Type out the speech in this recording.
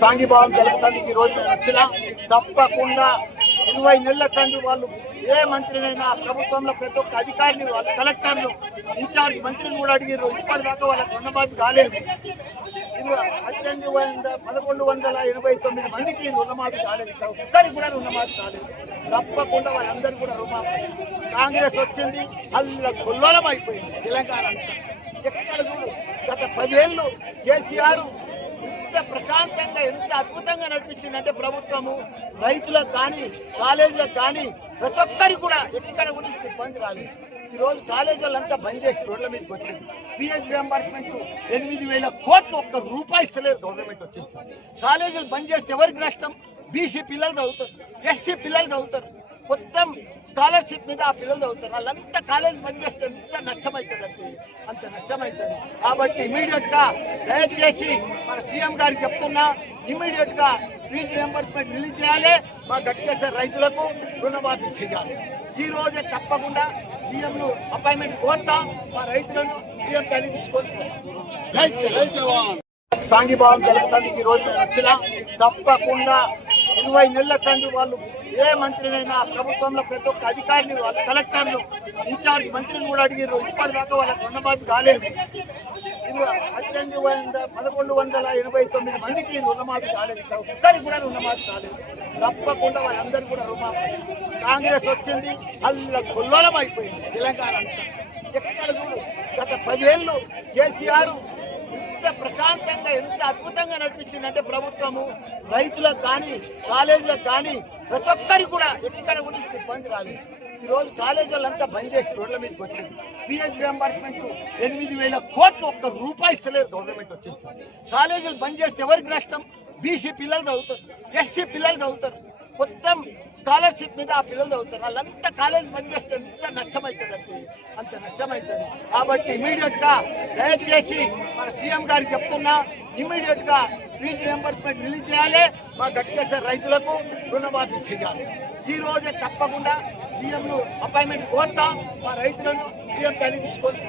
సాంఘీభావం తెలుపుతానికి ఈ రోజు మేము వచ్చినా తప్పకుండా 20 నెలల సంది వాళ్ళు ఏ మంత్రినైనా ప్రభుత్వంలో ప్రతి ఒక్క అధికారిని వాళ్ళ కలెక్టర్లు ఇన్ఛార్జ్ మంత్రిని కూడా అడిగారు. ఇప్పటిదాకా వాళ్ళకి రుణమాఫీ కాలేదు. 1189 మందికి రుణమాఫీ కాలేదు. ఇక్కడ ఒక్కరికి కూడా రుణమాఫీ కాలేదు. తప్పకుండా వాళ్ళందరూ కూడా రుణమాఫీ. కాంగ్రెస్ వచ్చింది అల్ల కొల్లోలం అయిపోయింది తెలంగాణ అంతా. ఎక్కడ చూడు గత 10 ఏళ్ళు కేసీఆర్ ఎంత ప్రశాంతంగా ఎంత అద్భుతంగా నడిపించిందంటే ప్రభుత్వము రైతులకు కానీ కాలేజీలకు కానీ ప్రతి ఒక్కరికి కూడా ఎక్కడ కూడా ఇబ్బంది రాలేదు. ఈరోజు కాలేజీలంతా బంద్ చేసి రోడ్ల మీదకి వచ్చింది. ఫీజు రియంబర్స్మెంట్ 8,000 కోట్లు ఒక్క రూపాయి ఇస్తలేదు గవర్నమెంట్ వచ్చేసి. కాలేజీలు బంద్ చేస్తే ఎవరికి నష్టం? బీసీ పిల్లలు చదువుతారు, ఎస్సీ పిల్లలు చదువుతారు, మొత్తం స్కాలర్షిప్ మీద ఆ పిల్లలు చదువుతారు. వాళ్ళంతా కాలేజీ బంద్ చేస్తే ఎంత నష్టమవుతుంది అంటే అంత నష్టమవుతుంది. కాబట్టి ఇమీడియట్ గా దయచేసి మన సీఎం గారికి చెప్తున్నా, ఇమీడియట్ గా ఫీజు రియంబర్స్మెంట్ రిలీజ్ చేయాలి. మా గట్కేశ్వర రైతులకు రుణమాఫీ చేయాలి. ఈ రోజే తప్పకుండా సీఎం ను అపాయింట్మెంట్ కోరుతాం. మా రైతులను సీఎం గారిని తీసుకొని సాంఘీభావం తెలుపుతానికి ఈ రోజు మేము వచ్చినా తప్పకుండా 20 నెలల సంది వాళ్ళు ఏ మంత్రినైనా ప్రభుత్వంలో ప్రతి ఒక్క అధికారిని వాళ్ళ కలెక్టర్లు ఇన్ఛార్జ్ మంత్రిని కూడా అడిగారు. ఇప్పటిదాకా వాళ్ళకి రుణమాఫీ కాలేదు. 1189 మందికి రుణమాఫీ కాలేదు. ఇక్కడ ఒక్కరికి కూడా రుణమాఫీ కాలేదు. తప్పకుండా వాళ్ళందరూ కూడా రుణమాఫీ. కాంగ్రెస్ వచ్చింది అల్ల కొల్లోలం అయిపోయింది తెలంగాణ అంతా. ఎక్కడ చూడు గత 10 ఏళ్ళు కేసీఆర్ ఎంత ప్రశాంతంగా ఎంత అద్భుతంగా నడిపించిందంటే ప్రభుత్వము రైతులకు కానీ కాలేజీలకు కానీ ప్రతి ఒక్కరికి కూడా ఎక్కడ కూడా ఇబ్బంది రాలేదు. ఈరోజు కాలేజీలంతా బంద్ చేసి రోడ్ల మీదకి వచ్చింది. ఫీజు రియంబర్స్మెంట్ 8,000 కోట్లు ఒక్క రూపాయి ఇస్తలేదు గవర్నమెంట్ వచ్చేసి. కాలేజీలు బంద్ చేస్తే ఎవరికి నష్టం? బీసీ పిల్లలు చదువుతారు, ఎస్సీ పిల్లలు చదువుతారు, మొత్తం స్కాలర్షిప్ మీద ఆ పిల్లలు చదువుతారు. వాళ్ళంతా కాలేజీ బంద్ చేస్తే ఎంత నష్టమవుతుంది అంటే అంత నష్టమవుతుంది. కాబట్టి ఇమీడియట్ గా దయచేసి మన సీఎం గారికి చెప్తున్నా, ఇమీడియట్ గా ఫీజు రియంబర్స్మెంట్ రిలీజ్ చేయాలి. మా గట్కేశ్వర రైతులకు రుణమాఫీ చేయాలి. ఈ రోజే తప్పకుండా సీఎం ను అపాయింట్మెంట్ కోరుతాం. మా రైతులను సీఎం గారిని తీసుకొని